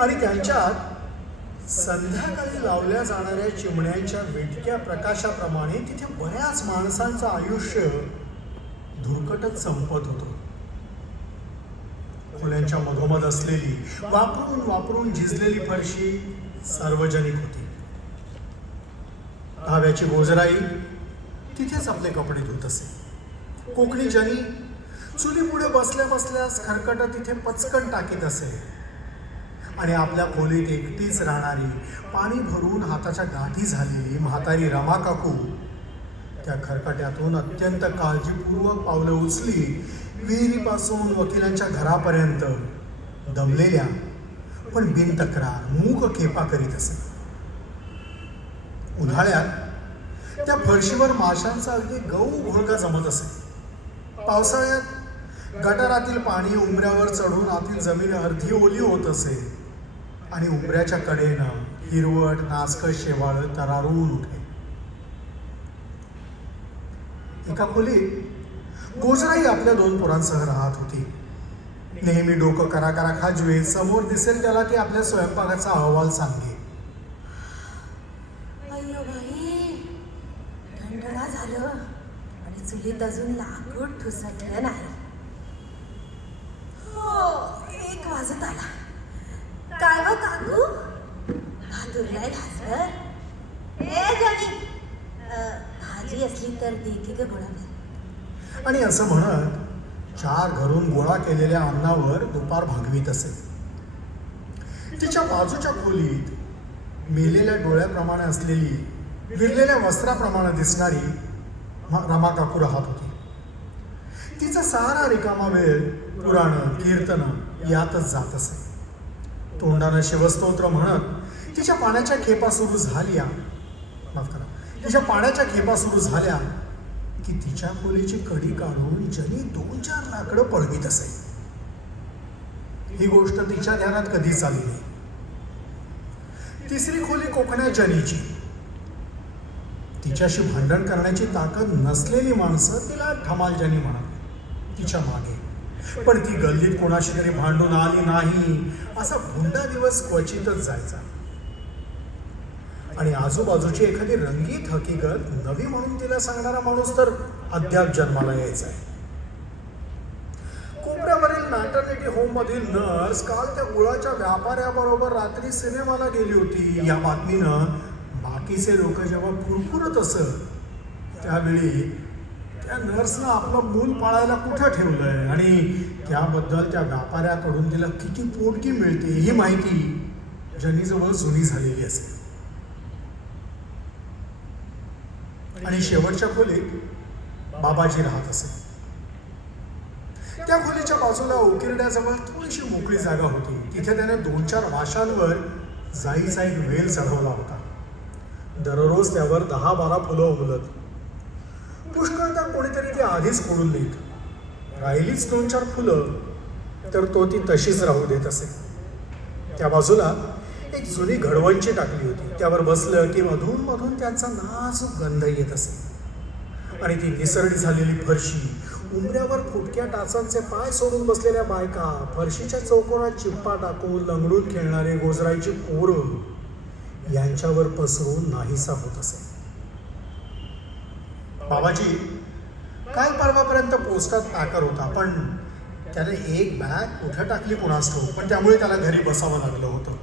आणि त्यांच्यात संध्याकाळी लावल्या जाणाऱ्या चिमण्यांच्या वेटक्या प्रकाशाप्रमाणे तिथे बऱ्याच माणसांचं आयुष्य धुरकटत संपत होतं. खोल्यांच्या मधोमध असलेली वापरून वापरून झिजलेली फरशी सार्वजनिक होती. धाव्याची गोजराई तिथेच आपले कपडे धुत असे. कोकणी जनी चुलीपुढे बसल्या बसल्यास खरकट तिथे पचकन टाकीत असे. आणि आपल्या खोलीत एकटीच राहणारी पाणी भरून हाताच्या गाठी झालेली म्हातारी रमा काकू त्या खरकट्यातून अत्यंत काळजीपूर्वक पावलं उचली विहिरीपासून वकिलांच्या घरापर्यंत दमलेल्या पण बिनतक्रार मूक खेपा करीत असे. उन्हाळ्यात त्या फरशीवर माशांचा अगदी गौ घोळका जमत असे. पावसाळ्यात गटारातील पाणी उंबऱ्यावर चढून आतील जमीन अर्धी ओली होत असे आणि उंबऱ्याच्या कडेनं हिरवट नासकं शेवाळ तरारून उठे. एका खोलीत गोजराई आपल्या 2 पोरांसह राहत होती. नेहमी डोकं करा करा खाजवे, समोर दिसेल त्याला की आपल्या स्वयंपाकाचा अहवाल सांगे. अय्यो बाई, थंडणा झालं आणि चुलीत अजून लाकूड ठुसकलं नाही. हो, 1 वाजत आला. काय गो काकू, भातुरलाय भाकर? ए जनी, भाजी असली तर दे की ग गोळा. आणि असं म्हणत 4 घरून गोळा केलेल्या अन्नावर दुपार भागवीत असे. तिच्या बाजूच्या खोलीत मेलेल्या डोळ्याप्रमाणे असलेली विरलेल्या वस्त्राप्रमाणे दिसणारी रमा काकू राहत होती. तिचा सारा रिकामा वेळ पुराणं कीर्तनं यातच जात असे. तोंडानं शिवस्तोत्र म्हणत तिच्या पाण्याच्या खेपा सुरू झाल्या की तिच्या खोलीची कडी काढून जनी 2-4 लाकडं पळवीत असे. ही गोष्ट तिच्या ध्यानात कधीच आली नाही. तिसरी खोली कोकण्या जनीची. तिच्याशी भांडण करण्याची ताकद नसलेली माणसं तिला धमाल जनी म्हणत तिच्या मागे. पण ती गल्लीत कोणाशी तरी भांडून आली नाही असा भुंडा दिवस क्वचितच जायचा. आणि आजूबाजूची एखादी रंगीत हकीकत नवी म्हणून तिला सांगणारा माणूस तर अद्याप जन्माला यायचा आहे. कोपऱ्यावरील मॅटर्निटी होम मधील नर्स काल त्या गुळाच्या व्यापाऱ्याबरोबर रात्री सिनेमाला गेली होती. या बातमीनं बाकीचे लोक जेव्हा फुरफुरत असत त्यावेळी त्या नर्सनं आपलं मूल पाळायला कुठं ठेवलंय आणि त्याबद्दल त्या व्यापाऱ्याकडून तिला किती पोटगी मिळते ही माहिती जनीजवळ जुनी झालेली असेल. आणि शेवटच्या खोलीत बाबाजी राहत असे. त्या खोलीच्या बाजूला उकिरड्याजवळ थोडीशी मोकळी जागा होती. तिथे त्याने 2-4 वाशांवर जाईचा एक वेल चढवला होता. दररोज त्यावर 10-12 फुलं उमलत. पुष्कळदा कोणीतरी ती आधीच कोडून देत. राहिलीच 2-4 फुलं तर तो ती तशीच राहू देत असे. त्या बाजूला एक जुनी घडवणची टाकली होती. त्यावर बसलं की मधून मधून त्यांचा नाजूक गंध येत असे. आणि ती निसरडी झालेली फरशी, उंबऱ्यावर फुटक्या टाचांचे पाय सोडून बसलेल्या बायका, फरशीच्या चौकोनात चिप्पा टाकून लंगडून खेळणारे गोजराईची पोरं यांच्यावर पसरून नाहीसा होत असे. बाबाजी काल परवापर्यंत पोस्टात पॅकर होता, पण त्याने एक बॅग कुठं टाकली कुणास ठाऊक, पण त्यामुळे त्याला घरी बसावं लागलं होतं.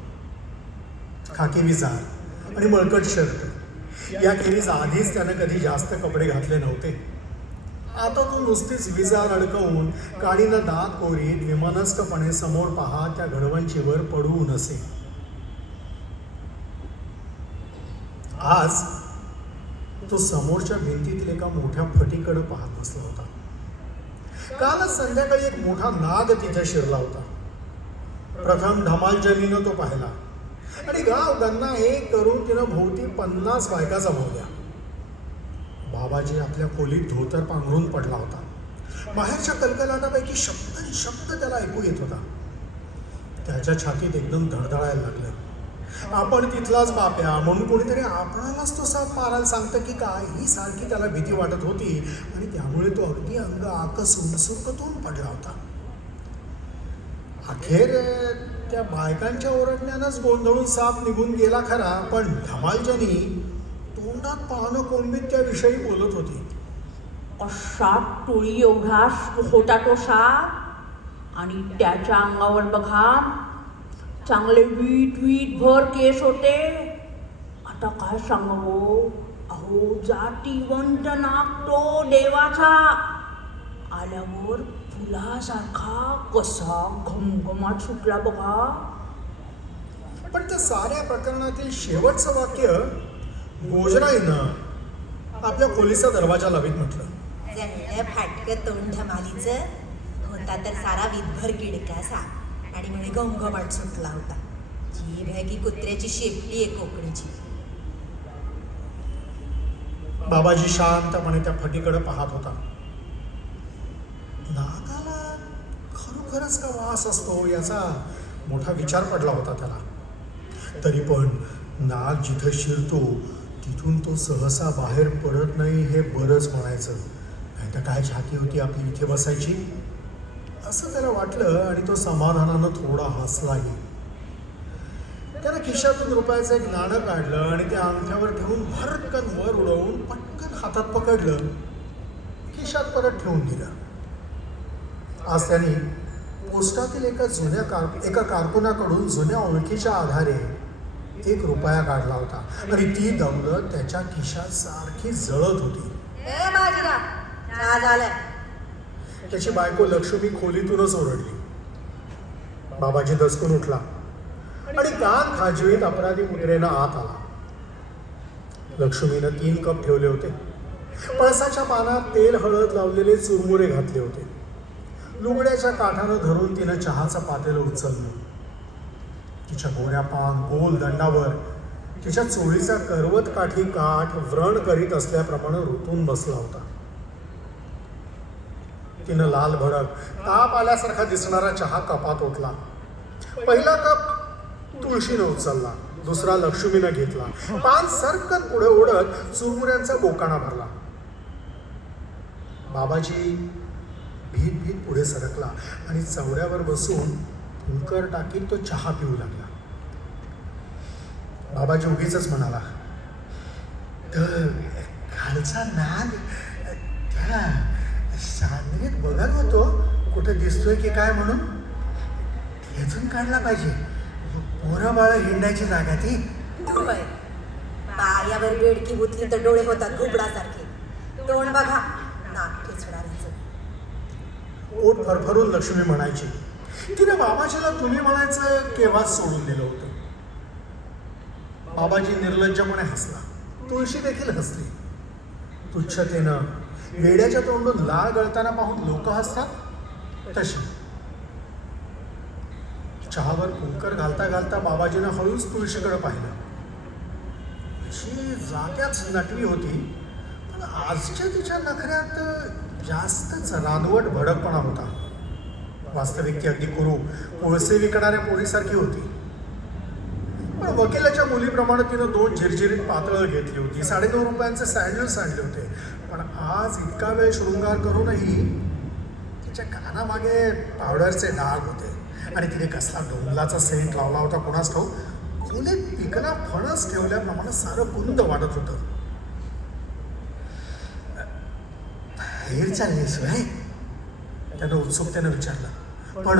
खाकी विजार आणि मळकट शर्ट याखेरीज आधीच त्यानं कधी जास्त कपडे घातले नव्हते. आता तो नुसतीच विजार अडकवून काडीनं दात कोरीत विमानस्थपणे समोर पाहत त्या घडवणचीवर पडून असे. आज तो समोरच्या भिंतीतील एका मोठ्या फटीकडे पाहत बसला होता. कालच संध्याकाळी एक मोठा नाग तिथे शिरला होता. प्रथम धमाल जनीनं तो पाहिला आणि गाव गन्ना एक करून तिनं भोवती 50 बायका जमवल्या. बाबाजी आपल्या खोलीत धोतर पांघरून पडला होता. बाहेरच्या कलकलाटापैकी शब्द त्याला ऐकू येत होता. त्याच्या छातीत एकदम धडधडायला लागलं. आपण तिथलाच बाप्या म्हणून कोणीतरी आपणालाच तो साप मारायला सांगतं की काय, ही सारखी त्याला भीती वाटत होती आणि त्यामुळे तो अगदी अंग आकसून सुरकतून पडला होता. अखेर त्या बायकांच्या ओरडण्यानंच गोंधळून साप निघून गेला खरा, पण धमालच्यानी तोंडात पाहणं कोंबीत त्याविषयी बोलत होती. अशा टोळी एवढा होता तो साप आणि त्याच्या अंगावर बघा चांगले वीट भर केस होते. आता काय सांगू, अहो जातीवंत नाग तो देवाचा. आल्यावर फुलासारखा कसा घमघमाट सुटला बघा. पण त्या साऱ्या प्रकरणातील शेवटचं वाक्य गोजराईनं आपल्या खोलीचा दरवाजा लावीत म्हटलं. जणलं फाटकं तोंड धमालीचं होता तर सारा विधभर किडकासा आणि म्हणे घमघमाट सुटला होता. जीभ आहे की कुत्र्याची शेपटी आहे कोकणीची. बाबाजी शांतपणे त्या फटीकडे पाहत होता. नागाला खरोखरच का वास असतो याचा मोठा विचार पडला होता त्याला. तरी पण नाग जिथं शिरतो तिथून तो सहसा बाहेर पडत नाही हे बरंच म्हणायचं. नाही तर काय झाकी होती आपली इथे बसायची असं त्याला वाटलं आणि तो समाधानानं थोडा हसलाही. त्यानं खिशातून रुपयाचं एक नाणं काढलं आणि त्या अंगठ्यावर ठेवून भरकन वर उडवून पटकन हातात पकडलं, खिशात परत ठेवून दिलं. आज त्यांनी पोस्टातील एका कारकुनाकडून जुन्या ओळखीच्या आधारे ₹1 काढला होता आणि ती दौलत त्याच्या खिशात सारखी जळत होती. त्याची बायको लक्ष्मी खोलीतूनच ओरडली. बाबाजी दचकून उठला आणि कान खाजवीत अपराधी मुद्रेनं आत आला. लक्ष्मीनं 3 कप ठेवले होते. पळसाच्या पानात तेल हळद लावलेले चुरमुरे घातले होते. लुगड्याच्या काठानं धरून तिनं चहाचं पातेलं उचललं. तिच्या गोऱ्यापान गोल दंडावर तिच्या चोळीचा करवत काठी काठ व्रण करीत असल्याप्रमाणे ऋतून बसला होता. तिनं लाल भडक ताप आल्यासारखा दिसणारा चहा कपात ओतला. पहिला कप तुळशीनं उचलला, दुसरा लक्ष्मीनं घेतला. पान सरकत पुढे ओढत चुरमुऱ्यांचा बोकाणा भरला. बाबाजी भीत पुढे सरकला आणि चवड्यावर बसून फुंकर टाकीत तो चहा पिऊ लागला. बाबाजी उगीच म्हणाला, तर खालचा नाग त्या सांगलीत बघत होतो कुठं दिसतोय की काय म्हणून. खेचून काढला पाहिजे. पोरं बाळ हिंडायची जागा ती. पायावर बेडकी गुतली तर डोळे होतात घुबडासारखे. तोंड बघा नाक खेचणारीचं. पोट फरफरून लक्ष्मी म्हणायची. तिने बाबाजीला तुम्ही म्हणायचं केव्हाच सोडून दिलं होतं. बाबाजी निर्लज्जपणे हसला. तुळशी देखील हसली. तुच्छतेनं वेड्याच्या तोंडून लाळ गळताना पाहून लोक हसतात तशी. चहावर फुंकर घालता घालता बाबाजीनं हळूच तुळशीकडे पाहिलं. अशी जाग्याच नटवी होती, पण आजच्या तिच्या नखऱ्यात जास्तच रानवट भडकपणा होता. वास्तविक ती अगदी कुरू कोळसे विकणाऱ्या पोरीसारखी होती. पण वकिलाच्या मुलीप्रमाणे तिनं 2 झिरझिरीत पातळं घेतली होती. ₹9.5 सँडल्स आणले होते. पण आज इतका वेळ शृंगार करूनही तिच्या कानामागे पावडरचे डाग होते आणि तिने कसला डोंगलाचा सेंट लावला होता कोणास ठाऊक. खोलीत पिकना फणस ठेवल्याप्रमाणे सारं कुंद वाटत होतं. बाहेर चाललीस व्हय? त्यानं उत्सुकतेनं विचारलं. पण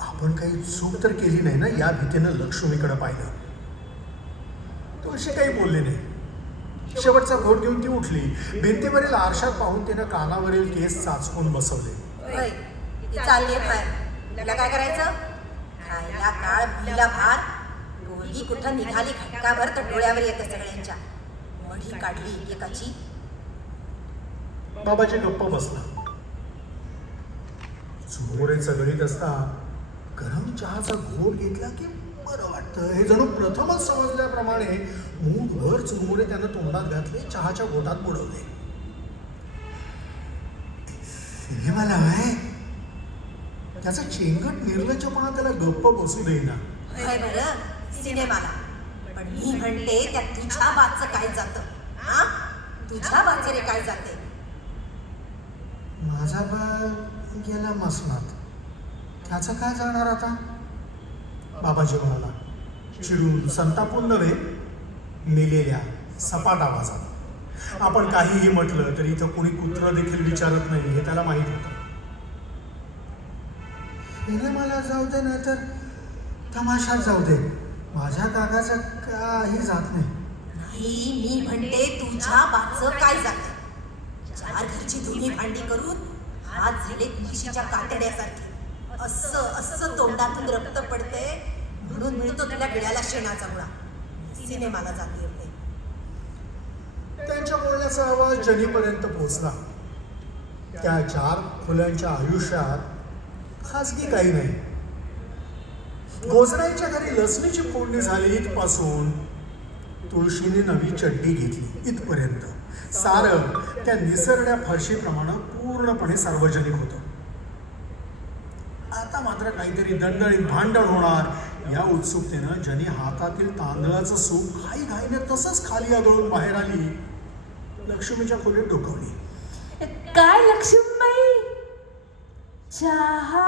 आपण काही चूक तर केली नाही ना या भीतीनं लक्ष्मीकडे पाहिलं. तो अशी काही बोलली नाही. शेवटचा घोट घेऊन ती उठली. भिंतीवरील आरशात पाहून तिनं कानावरील केस चाचपून बसवले. चालली बाहेर. तुला काय करायचं? खायला काळ पिला भात. डोळी कुठं निघाली खटकाभर तर डोळ्यावर येतं सगळ्यांच्या. मढी काढली एकेकाची. बाबाजी गप्प बसला. चुरमुरे चगळीत असता गरम चहाचा घोट घेतला की बरं वाटतं हे जणू प्रथमच समजल्याप्रमाणे मूठभर चुरमुरे त्यानं तोंडात घातले, चहाच्या घोटात बुडवले. सिनेमाला व्हय? त्याचा चेंगट निर्लज्जपणा त्याला गप्प बसू देईना. बरं सिनेमाला, पण मी म्हणते त्या तुझ्या बाचं काय जातं? हा, तुझ्या बाचं रे काय जाते? माझा बा गेला मसनात, त्याचं काय जाणार आता? बाबाजी म्हणाला, चिडून संतापून नव्हे, मेलेल्या सपाट आवाजात. आपण काहीही म्हटलं तरी इथं कोणी कुत्रं देखील विचारत नाही हे त्याला माहीत होतं. सिनेमाला जाऊ दे नाही तर तमाशात जाऊ दे, माझ्या काकाचं काही जात नाही. नाही, मी म्हणते तुझ्या बाचं काय झालं? चार घरची धुणी भांडी करून हात झाले म्हशीच्या कातड्यासारखे. असं असं तोंडातून रक्त पडते म्हणून मिळतो तुला गिळ्याला शेणाचा मुळा. सिनेमाला जाते होते. त्यांच्या बोलण्याचा आवाज जनीपर्यंत पोहोचला. त्या 4 फुलांच्या आयुष्यात खासगी काही नाही. गोजराईच्या घरी लसणीची फोडणी झाली इथपासून तुळशीने नवी चड्डी घेतली इथपर्यंत सारं त्या निसरड्या फरशीप्रमाणे पूर्णपणे सार्वजनिक होतं. आता मात्र काहीतरी दणदणीत भांडण होणार या उत्सुकतेनं जनी हातातील तांदळाचं सूप घाईघाईने तसंच खाली आदळून बाहेर आली. लक्ष्मीच्या खोलीत डोकावली. काय लक्ष्मीबाई, चहा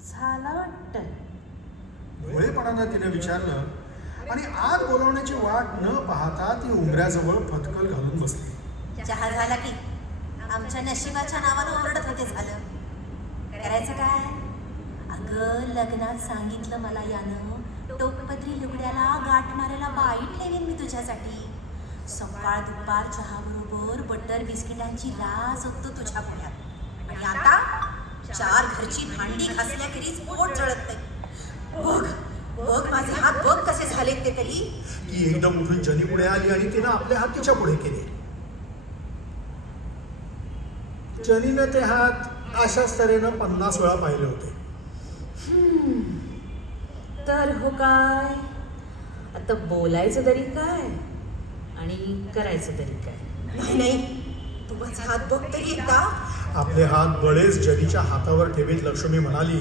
झाला वाटतं? भोळेपणानं तिने विचारलं आणि आत बोलावण्याची वाट न पाहता ती उंबऱ्याजवळ पटकल घालून बसली. चहा झाला की आमच्या नशिबाच्या नावानं ओरडत होते. झालं करायचं काय? अगं लग्नात सांगितलं मला यानं, टोकपत्री लुगड्याला गाठ मारायला बाई ठेवीन मी तुझ्यासाठी. सकाळ दुपार चहा बरोबर बटर बिस्किटांची लाज होतो तुझ्या पुण्यात. आणि आता 4 घरची भांडी घासल्याखेरीज पोट जळत नाही. बघ बघ माझे हात बघ कसे झालेत ते तरी. ती एकदम उठून जनी पुढे आली आणि तिनं आपले हात तिच्या पुढे केले. जनीनं ते हात अशाच तऱ्हेनं 50 वेळा पाहिले होते. तर हो काय, आता बोलायचं तरी काय आणि करायचं तरी काय? नाही नाही, तू माझे हात बघ तरी एकदा. आपले हात बळेच जनीच्या हातावर ठेवीत लक्ष्मी म्हणाली,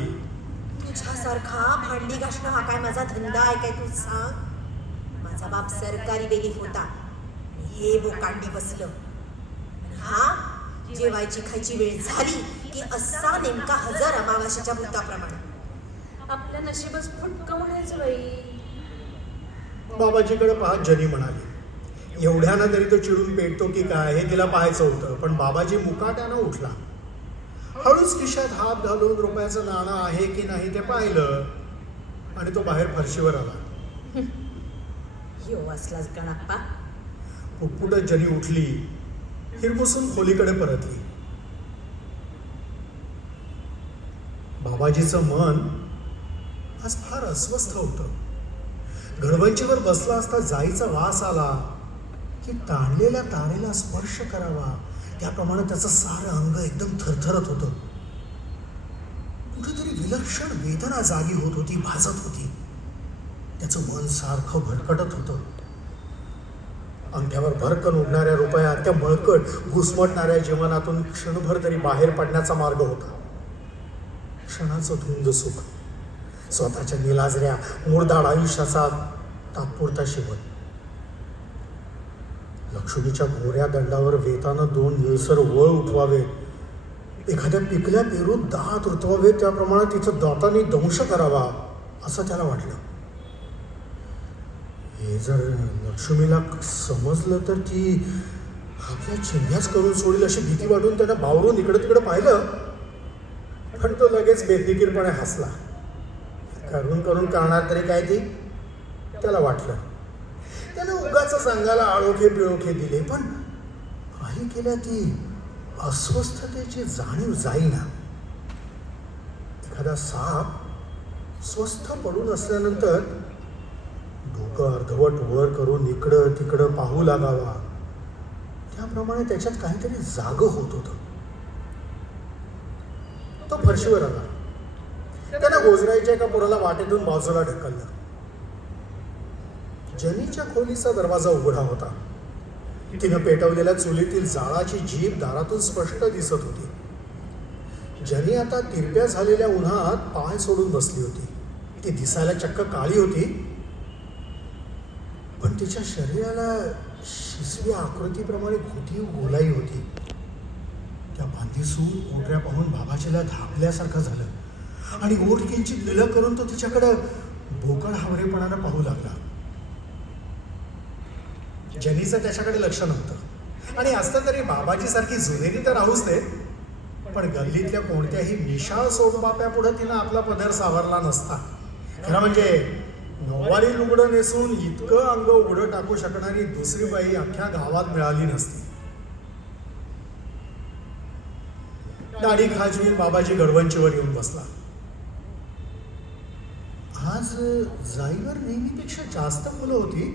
तुझ्यासारखा भांडी घासणं हा काय माझा धंदा आहे काय? तू सांग. माझा बाप सरकारी बेलीफ होता. हे बोकांडी बसलं. हा जेवायची खायची वेळ झाली की असा नेमका हजर अमावास्येच्या भूताप्रमाणे. आपल्या नशीबच फुटकं म्हणायचं बाई. बाबाजीकडे पाहत जनी म्हणाली, एवढ्यानं तरी तो चिडून पेटतो की काय हे तिला पाहायचं होतं. पण बाबाजी मुकाट्यानं उठला. हळूच खिशात हात घालून रुपयाचं नाणं आहे की नाही ते पाहिलं आणि तो बाहेर फरशीवर आला. यो असलाच गणाप्पा. पुटपुटत जनी उठली, हिरमुसून खोलीकडे परतली. बाबाजीचं मन आज फार अस्वस्थ होतं. घडवंचीवर बसला असता जाईचा वास आला की ताणलेल्या तारेला स्पर्श करावा त्याप्रमाणे त्याचं सारं अंग एकदम थरथरत होतं. कुठेतरी विलक्षण वेदना जागी होत होती, भासत होती. त्याचं मन सारखं भरकटत होतं. अंगठ्यावर भरकन उडणाऱ्या रुपयात त्या मळकट घुसमटणाऱ्या जीवनातून क्षणभर तरी बाहेर पडण्याचा मार्ग होता. क्षणाचं धुंद सुख, स्वतःच्या निलाजऱ्या मुरदाड आयुष्याचा तात्पुरता शेवट. लक्ष्मीच्या गोऱ्या दंडावर वेतानं 2 निळसर वळ उठवावे, एखाद्या पिकल्या पेरूत दात रुतवावे, त्याप्रमाणे तिचं दाताने दंश करावा असं त्याला वाटलं. हे जर लक्ष्मीला समजलं तर ती आपल्या चिन्ह्याच करून सोडील अशी भीती वाटून त्यानं बावरून इकडं तिकडं पाहिलं. पण तो लगेच बेफिकीरपणे हसला. करून करून करणार तरी काय ती, त्याला वाटलं. त्यानं उगाच अंगाला आळोखे पिळोखे दिले, पण काही केल्या ती अस्वस्थतेची जाणीव जाईना. एखादा साप स्वस्थ पडून असल्यानंतर डोकं अर्धवट वर करून इकडं तिकडं पाहू लागावा, त्याप्रमाणे त्याच्यात काहीतरी जागं होत होतं. तो फरशीवर आला. त्यानं गोजराईच्या एका पोराला वाटेतून बाजूला ढकललं. जनीच्या खोलीचा दरवाजा उघडा होता. तिनं पेटवलेल्या चुलीतील जाळाची जीभ दारातून स्पष्ट दिसत होती. जनी आता तिरप्या झालेल्या उन्हात पाय सोडून बसली होती. ती दिसायला चक्क काळी होती, पण तिच्या शरीराला शिसव्या आकृतीप्रमाणे घुटी गोलाई होती. त्या बांधीसून कोटऱ्या पाहून बाबाजीला धाकल्यासारखं झालं. आणि ओठ किंचित निलग करून तो तिच्याकडं बोकड हावरेपणानं पाहू लागला. जनीचं त्याच्याकडे लक्ष नव्हतं आणि असतं तरी बाबाजी सारखी जुनेरी तर राहूच दे, पण गल्लीतल्या कोणत्याही मिशाळ सोडबाप्यापुढं तिनं आपला पदर सावरला नसता. खरं म्हणजे नऊवारी लुगडं नेसून इतकं अंग उघडं टाकू शकणारी दुसरी बाई अख्ख्या गावात मिळाली नसती. दाढी खाजवीन बाबाजी गडवंचीवर येऊन बसला. आज जाईवर नेहमीपेक्षा जास्त मुलं होती,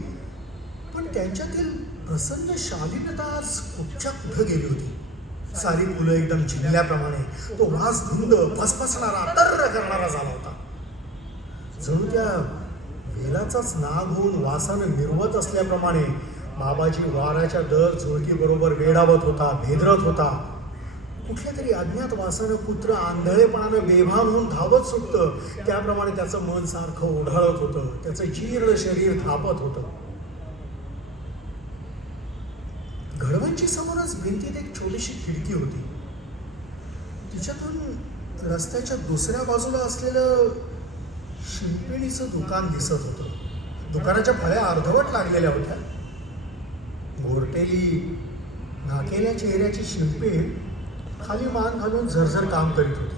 पण त्यांच्यातील प्रसन्न शालीनता आज कुठच्या कुठं गेली होती. सारी फुलं एकदम जिंकल्याप्रमाणे तो वास धुंद फसफसणारा तर्र करणारा झाला होता. जणू त्या वेलाचाच नाग होऊन वासानं निर्वत असल्याप्रमाणे बाबाजी वाऱ्याच्या दर झुळकी बरोबर वेडावत होता, भेदरत होता. कुठल्या तरी अज्ञात वासानं कुत्र आंधळेपणानं बेभान होऊन धावत सुटतं, त्याप्रमाणे त्याचं मन सारखं ओढाळत होतं, त्याचं जीर्ण शरीर थापत होतं. घडवंची समोरच भिंतीत एक छोटीशी खिडकी होती. तिच्यातून रस्त्याच्या दुसऱ्या बाजूला असलेलं शिंपिणीचं दुकान दिसत होतं. दुकानाच्या फळ्या अर्धवट लागलेल्या होत्या. घोरटेली नाकेल्या चेहऱ्याची शिंपीण खाली मान घालून झरझर काम करीत होती.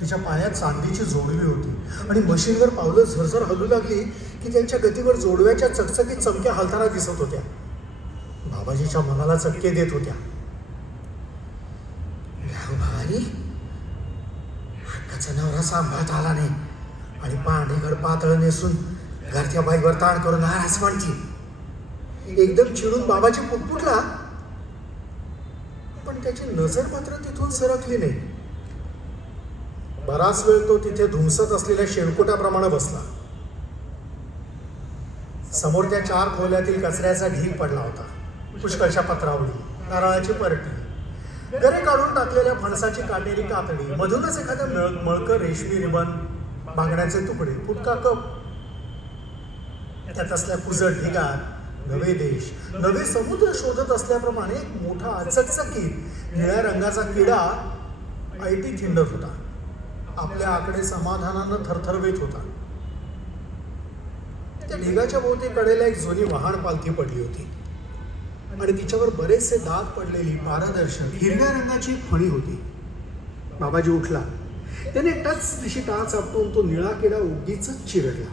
तिच्या पायात चांदीची जोडवी होती आणि मशीनवर पावलं झरझर हलू लागली की त्यांच्या गतीवर जोडव्याच्या चकचकीत चमक्या हलताना दिसत होत्या. बाबाजीच्या मनाला चटके देत होत्या. भारी हक्काचा नवरा सांभाळत आला नाही आणि पांढरीगड पातळ नेसून घरच्या बाईवर ताण करून आरास म्हणती. एकदम चिडून बाबाजी पुटपुटला, पण त्याची नजर मात्र तिथून सरकली नाही. बराच वेळ तो तिथे धुमसत असलेल्या शेणकुटाप्रमाणे बसला. समोर त्या 4 खोल्यातील कचऱ्याचा ढीग पडला होता. पुष्कळशा पत्रावळी, नारळाची परटी, गरे काढून टाकलेल्या फणसाची काटेरी कातडी, मधूनच एखादं मळकं रेशमी रिबन, बांगड्याचे तुकडे, फुटका कप. त्यात असल्या कुजट ढिगात नवे देश, नवे समुद्र शोधत असल्याप्रमाणे एक मोठा चकचकीत निळ्या रंगाचा किडा ऐटीत हिंडत होता. आपल्या आकडे समाधानानं थरथरवेत होता. त्या ढिगाच्या भोवती कडेला एक जुनी वाहन पालथी पडली होती आणि तिच्यावर बरेचसे दात पडलेली पारदर्शक हिरव्या रंगाची फणी होती. बाबाजी उठला. त्याने एकटाच दिशी टाच आपटून तो निळा किडा उगीच चिरडला.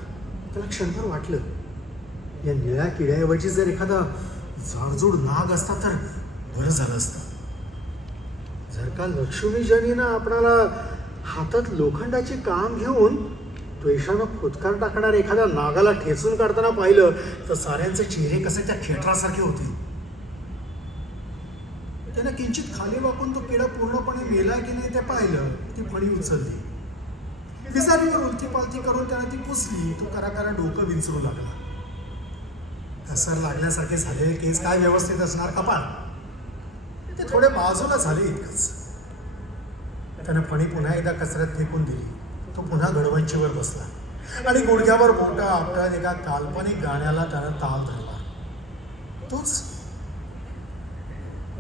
त्याला क्षणभर वाटलं, या निळ्या किड्याऐवजी जर एखादा जाडजूड नाग असता तर बरं झालं असतं. जर का लक्ष्मीजनीनं आपणाला हातात लोखंडाची काम घेऊन द्वेषानं फुटकार टाकणाऱ्या एखाद्या नागाला ठेचून काढताना पाहिलं तर साऱ्यांचे चेहरे कसे त्या खेटरासारखे होते. त्यानं किंचित खाली वाकून तो किडा पूर्णपणे मेला की नाही ते पाहिलं. ती फणी उचलली. बिजारीवर उलटी पालथी करून त्यानं ती पुसली. तो करा डोकं विंचरू लागला. कसर लागल्यासारखे झालेले केस काय व्यवस्थित असणार कपाळ, ते थोडे बाजूला झाले इतकंच. त्यानं फणी पुन्हा एकदा कचऱ्यात फेकून दिली. तो पुन्हा घडवंचीवर बसला आणि गुडघ्यावर बोटं आपटत एका काल्पनिक गाण्याला त्यानं ताल धरला. तोच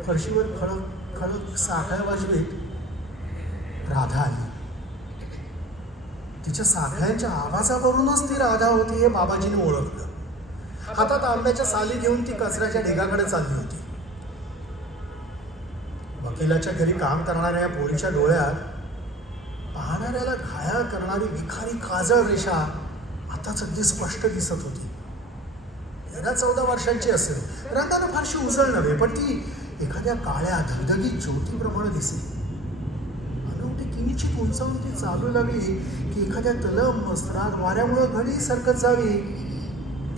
फरशीवर खळक खळक साखळ वाजवीत राधा आली. तिच्या साखळ्यांच्या आवाजावरूनच ती राधा होती हे बाबाजीने ओळखलं. हातात आंब्याच्या साली घेऊन ती कचऱ्याच्या ढिगाकडे चालली होती. वकिलाच्या घरी काम करणाऱ्या या पोरीच्या डोळ्यात पाहणाऱ्याला घायाळ करणारी विखारी काजळ रेषा आताच अगदी स्पष्ट दिसत होती. 13-14 वर्षांची असेल. रंगानं फारशी उजळ नव्हे, पण ती एखाद्या काळ्या धगधगीत ज्योतीप्रमाणे दिसे. अनवटी किंचित उंचावून ती चालू लागली की एखाद्या तलम वस्त्रात वाऱ्यामुळे घडी सरकत जावी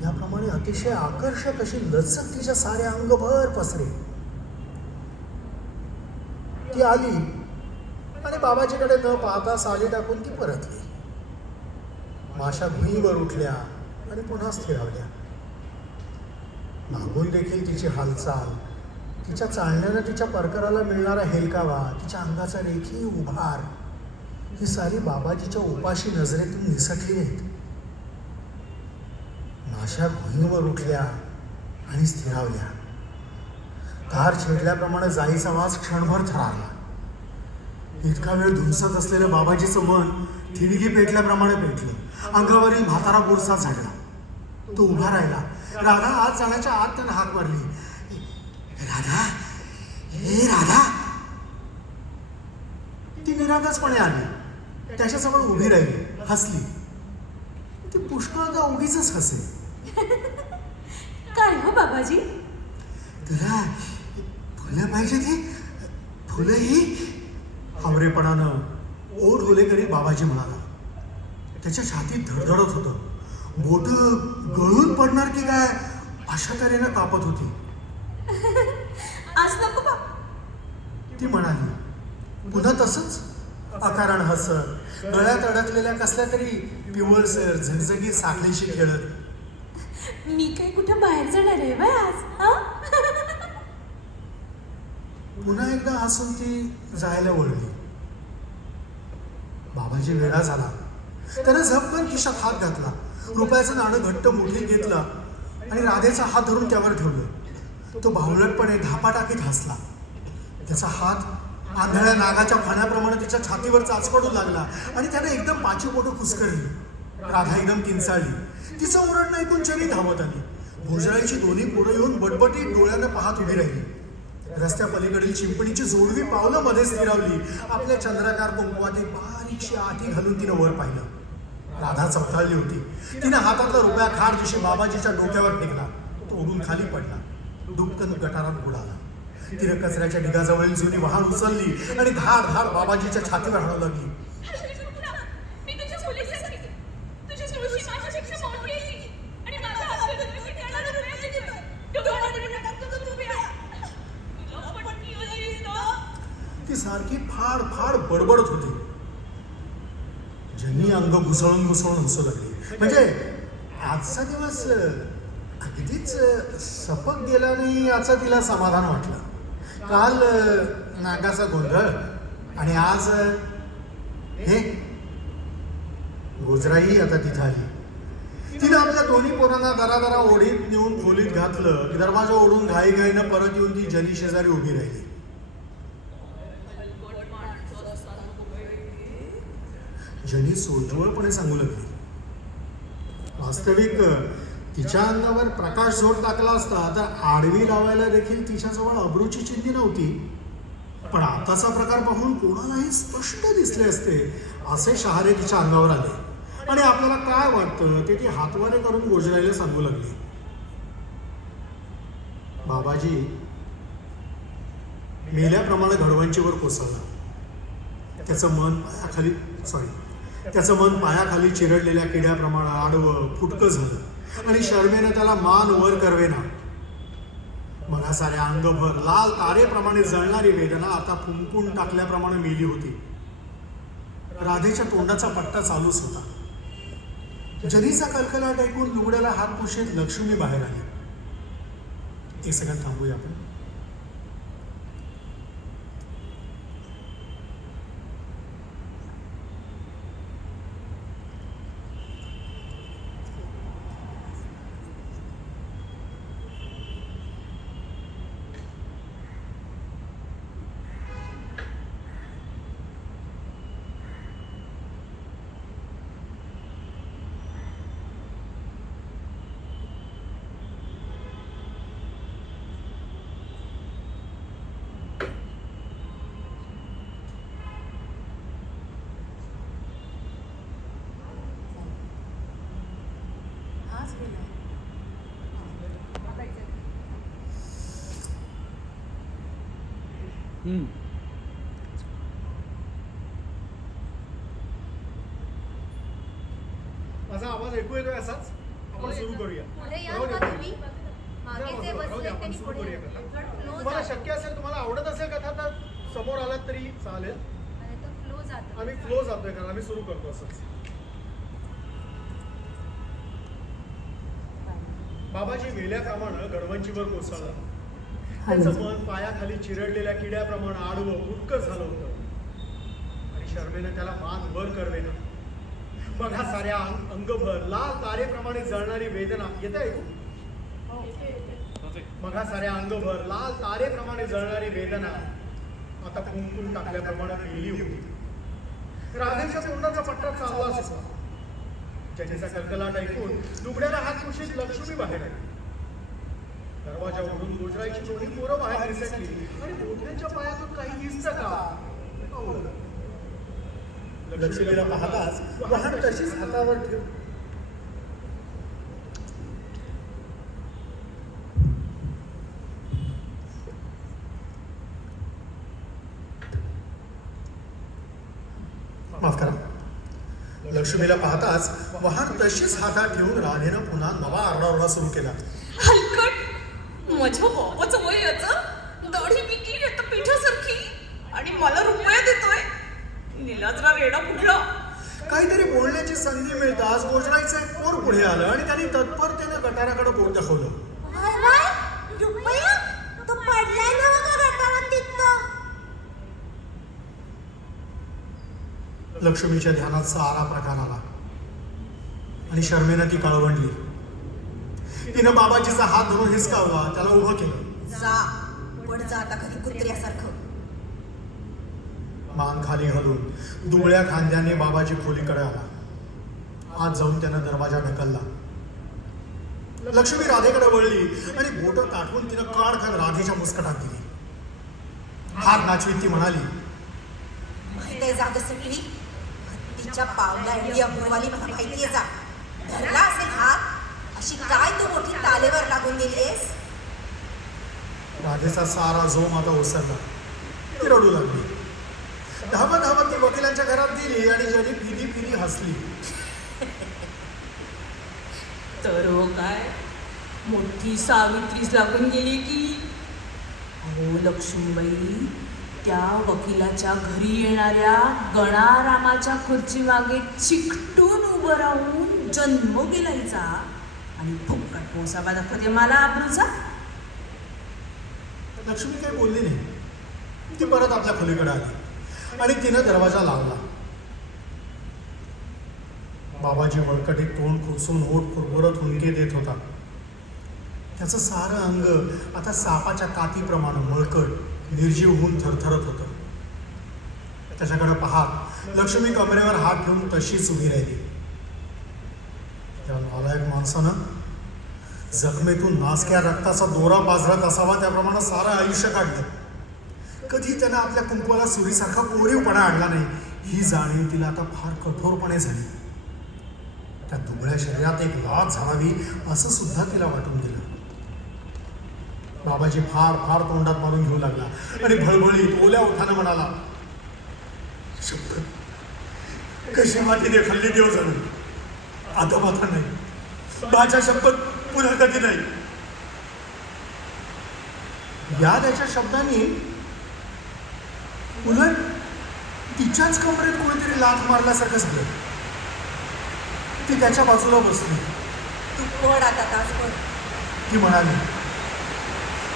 त्याप्रमाणे अतिशय आकर्षक अशी लचक तिच्या साऱ्या अंगभर पसरे. ती आली आणि बाबाजीकडे न पाहता साली टाकून ती परतली. माशा भुईवर उठल्या आणि पुन्हा स्थिरावल्या. मागून देखील तिची हालचाल, तिच्या चालण्यानं तिच्या परकराला मिळणारा हेलकावा, तिच्या अंगाचा रेखी उभार, ही सारी बाबाजीच्या उपाशी नजरेतून निसटली नाहीत. माशा भुईवर उठल्या आणि इतका वेळ धुमसत असलेलं बाबाजीचं मन ठिणगी पेटल्याप्रमाणे पेटलं. अंगावरील म्हातारा गोडसा झाडला. तो उभा राहिला. राधा आत जाण्याच्या आत त्यानं हाक मारली. राधा, हे राधा. ती निरागसपणे आली. त्याच्याजवळ उभी राहिली, हसली. ती पुष्कळदा उगीच हसे. काय हो बाबाजी? तुला फुलं पाहिजे ती? फुलं ही? हावरेपणानं ओढ ओले करीत बाबाजी म्हणाला. त्याच्या छातीत धडधडत होतं. बोट गळून पडणार की काय अशा तऱ्हेनं कापत होती. आज नको बा. ती म्हणाली. पुन्हा तसंच अकारण हसत, गळ्यात अडकलेल्या कसल्या तरी पिवळसर झगझगी साखळीशी खेळत. मी काय कुठं बाहेर जाणार आहे बाय आज? हा? पुन्हा एकदा हसून ती जायला वळली. बाबाजी वेळा झाला. त्यानं झपकन खिशात हात घातला. रुपयाचं नाणं घट्ट मुठीत घेतलं आणि राधेचा हात धरून त्यावर ठेवलं. तो भावलटपणे धापा टाकीत हसला. त्याचा हात आंधळ्या नागाच्या फण्याप्रमाणे तिच्या छातीवर चाचपडू लागला आणि त्यानं एकदम पाची बोटं कुस्करली. राधा एकदम किंचाळली. तिचं ओरडणं ऐकून चरी धावत आली. भोजराईची दोन्ही पोरं येऊन बटबटीत डोळ्यानं पाहत उभी राहिली. रस्त्या पलीकडील चिंपणीची जोडवी पावलं मध्ये स्थिरावली. आपल्या चंद्राकार कुंकवात एक बारीकशी आठी घालून तिनं वर पाहिलं. राधा चपटाळली होती. तिनं हातातला रुपया खाड दिवशी बाबाजीच्या डोक्यावर फेकला. तो उडून खाली पडला. दुपकन गटारात बुडाला. तिनं कचऱ्याच्या ढिगाजवळील जुनी वाहन उचलली आणि धाड धाड बाबाजीच्या छातीवर हाणू लागली. मी तुझ्या मुलीसाठी तुझी तुळशी माझ्यापेक्षा मोठी आहे आणि माझा हक्क मी त्याला रुपये देतो. तो गावाने मला टाकतो तू उभी आहे. तुला पटली होतीस ना? ती सारखी फाड फाड बडबडत होती. ज्यांनी अंग घुसळून घुसळून हसू लागली. म्हणजे आजचा दिवस अगदीच सपक गेला नाही याचं तिला समाधान वाटलं. काल नागाचा गोंधळ आणि आज हे गोजराई आता तिथं आली. तिनं आपल्या दोन्ही पोरांना दरादरा ओढीत नेऊन खोलीत घातलं. दरवाजा ओढून घाईघाईनं परत येऊन ती जनी शेजारी उभी राहिली. जनी सोज्वळपणे सांगू लागली. वास्तविक तिच्या अंगावर प्रकाश झोड टाकला असता तर आडवी लावायला देखील तिच्याजवळ अब्रूची चिंधी नव्हती. पण आताचा प्रकार पाहून कोणालाही स्पष्ट दिसले असते असे शहारे तिच्या अंगावर आले आणि आपल्याला काय वाटतं ते ती हातवारे करून गोजराईला सांगू लागली. बाबाजी मेल्याप्रमाणे घडवंचीवर कोसळला. त्याचं मन पायाखाली चिरडलेल्या किड्याप्रमाणे आडवं फुटकं झालं आणि शर्मेनं त्याला मान वर करवेना. मग साऱ्या अंगभर लाल तारेप्रमाणे जळणारी वेदना आता फुंकून टाकल्याप्रमाणे मेली होती. राधेच्या तोंडाचा पट्टा चालूच होता. जरीचा कलकलाट ऐकून लुगड्याला हात पुशीत लक्ष्मी बाहेर आली. एक सेकंड थांबूया आपण. माझा आवाज ऐकू येतोय असाच? आपण सुरू करूया. पुढे या राहू दे, का राहू दे. तुम्ही? मागे जे राहू दे, बसले आपण त्यांनी सुरू पुढे करूया या. कथा. थोडं flow तुम्हाला जा. शक्य असेल, तुम्हाला आवडत असेल कथा तर समोर आलात तरी चालेल. आणि तो flow जातो. आम्ही फ्लो जातोय कारण आम्ही सुरू करतो असंच. बाबाजी मेल्याप्रमाणे गडवंचीवर कोसळला. त्याचं मन पायाखाली चिरडलेल्या किड्याप्रमाणे आडवं उटकं झालं होतं आणि शर्मेनं त्याला मान वर करवेना. मग हा साऱ्या अंगभर लाल तारेप्रमाणे जळणारी वेदना येते ऐकू. मग हा साऱ्या अंगभर लाल तारेप्रमाणे जळणारी वेदना आता फुंकून टाकल्याप्रमाणे मेली होती. राधेच्या तोंडाचा पट्टा चाललाच होता. जनीचा कलकलाट ऐकून दुबड्याला हात कुशीत लक्ष्मी बाहेर आली. दरवाजा उघडून गोजराईची दोन्ही पोरं बाहेर निसटली आणि मोठ्यांच्या पायातून काही दिसतं का? लक्ष्मीला पाहताच वहान तशीच हातावर ठेव. माफ करा. लक्ष्मीला पाहताच वहान तशीच हातात ठेवून राधेनं पुन्हा नवा आरडाओरडा सुरू केला. हलकट, माझ्या बापाचं वय याचं, दाढी विकली आता पिठासारखी आणि मला रुपया देतोय. निलाजरा रेडा कुठला? काहीतरी बोलण्याची संधी मिळताच गोजराईचं एक पोर पुढे आलं आणि त्यांनी तत्परतेनं गटाराकडे बोट दाखवलं. रुपया तो पडलाय ना बघा गटारात तिथं. लक्ष्मीच्या ध्यानात सारा प्रकार आला आणि शर्मेनं ती कळवंडली. तिनं बाबाजीचा हात धरून हिसकावला, त्याला उभं केलं. जा पण जा आता कधी कुत्र्यासारखं. मान खाली घालून दुबळ्या खांद्याने बाबाजी खोलीकडे आला. आत जाऊन त्यानं दरवाजा ढकलला. लक्ष्मी राधेकडे वळली आणि बोट ताटवून तिनं काढखान राधेच्या मुस्कटात दिली. हात नाचवीत ती म्हणाली, माहितीये जागा सुटली. तिच्या पावला एवढी अमृवाली मला माहितीये. जा धरला असेल हात, अशी काय तू मोठी तालेवर लागून गेलीस? राधेचा सारा जोम आता ओसरला. ती रडू लागली. धावत धावत ती वकिलांच्या घरात गेली आणि जरी फिरी फिरी हसली. तर हो काय, मोठी सावित्रीच लागून गेली की. अहो लक्ष्मीबाई, त्या वकिलाच्या घरी येणाऱ्या गणारामाच्या खुर्ची मागे चिकटून उभं राहून जन्म गेलायचा आणि फुकट पोसाबा दाखवते मला आबरूचा. लक्ष्मी काही बोलली नाही. ती परत आपल्या खोलीकडे आली आणि तिनं दरवाजा लावला. बाबाजी वळकटीत तोंड खुपसून होठ कुरबुरत हुंदके देत होता. त्याचं सारं अंग आता सापाच्या कातीप्रमाणे मळकट निर्जीव होऊन थरथरत होतं. त्याच्याकडे पाहत लक्ष्मी कमरेवर हात ठेवून तशीच उभी राहिली. त्या नालायक माणसानं जखमेतून नासक्या रक्ताचा दोरा पाझरत असावा त्याप्रमाणे सारं आयुष्य काढलं. कधी त्यानं आपल्या कुंकवाला सुरीसारखा कोरीवपणा आणला नाही, ही जाणीव तिला आता फार कठोरपणे झाली. त्या दुबळ्या शरीरात एक लाथ झाडावी असं सुद्धा तिला वाटून गेलं. बाबाजी फार फार तोंडात मारून घेऊ लागला आणि भळभळीत ओल्या ओठानं म्हणाला, शपथ कशी मातीने खाल्ली देव जाणून, आता मात्र नाही, माझ्या शपथ पुन्हा कधी नाही. या त्याच्या शब्दांनी उलट तिच्याच कमरेत कोणीतरी लाथ मारल्यासारखं झालं. ती त्याच्या बाजूला बसली. तू पड आता तासभर. ती म्हणाली.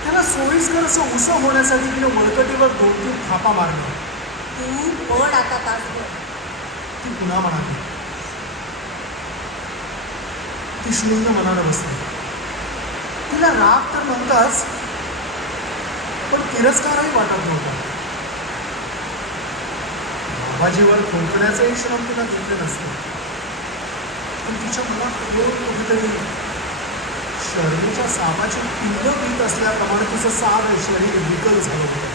त्याला सोयीस्कर असं उसं होण्यासाठी तिने वळकटीवर 2-3 थापा मारल्या. तू पड आता तासभर. ती पुन्हा म्हणाली. ती शून्य मनानं बसली. तिला राग तर नव्हताच, पण तिरस्कारही वाटत नव्हता. बाबाजीवर फुंकण्याचंही श्रम तिला घेतले नसते, पण तिच्या मनात कुठेतरी शर्मीच्या सापाची पिंड पीत असल्याप्रमाणे तिचं सारं शरीर विकल झालं होतं.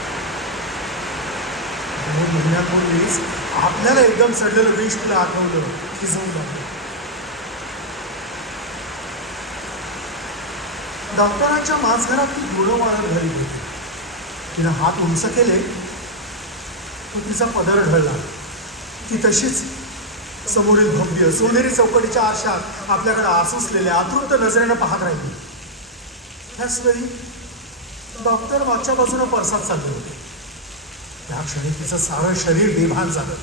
2 महिन्यांपूर्वीच आपल्याला एकदम चढलेलं विष तिला आठवलं, खिजवून लागलं. डॉक्टरांच्या माझघरात ती गुणं वाळत घरी होती. तिनं हात उंच केले तो तिचा पदर ढळला. ती तशीच समोरील भव्य सोनेरी चौकटीच्या आरशात आपल्याकडे आसुसलेल्या आतृत नजरेनं पाहत राहिली. त्याच वेळी डॉक्टर मागच्या बाजूनं परसात चालले होते. त्या क्षणी तिचं सारं शरीर बेभान झालं.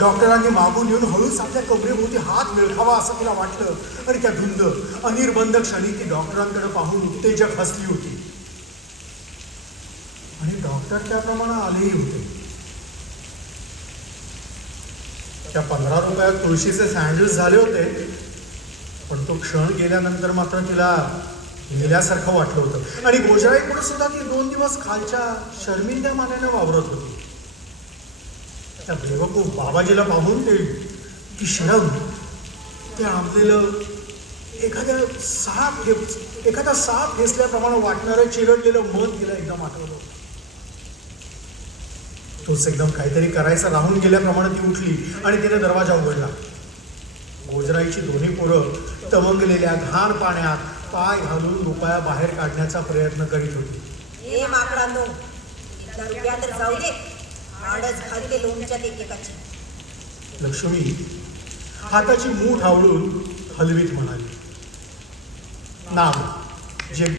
डॉक्टरांनी मागून येऊन हळूच आपल्या कमरेभोवती हात मिळखावा असं तिला वाटलं आणि त्या धुंद अनिर्बंध क्षणी ती डॉक्टरांकडे पाहून उत्तेजक हसली होती. आणि डॉक्टर त्याप्रमाणे आलेही होते. त्या 15 रुपयात तुळशीचे सँडल्स झाले होते, पण तो क्षण गेल्यानंतर मात्र तिला मेल्यासारखं वाटलं होतं. आणि गोजराई पुढे सुद्धा ती 2 दिवस खालच्या शर्मिंद्या मानेनं वावरत होती. त्या बेवकूफ बाबाजीला पाहून ती शरम, ते आंबलेलं एखादा साप घेसल्याप्रमाणे वाटणारं चिरडलेलं मन तिला एकदम आठवलं. तोच एकदम काहीतरी करायचं राहून गेल्याप्रमाणे ती उठली आणि तिने दरवाजा उघडला. गोजराईची दोन्ही पोरं तवंगलेल्या घाण पाण्यात पाय घालून रुपया बाहेर काढण्याचा प्रयत्न करीत होती. हे माकडांनो, इथला रुपया तर जाऊ दे, आडच घालते लोणच्यात एकेकाची. लक्ष्मी हाताची मूठ आवळून हलवीत म्हणाली, नाम जे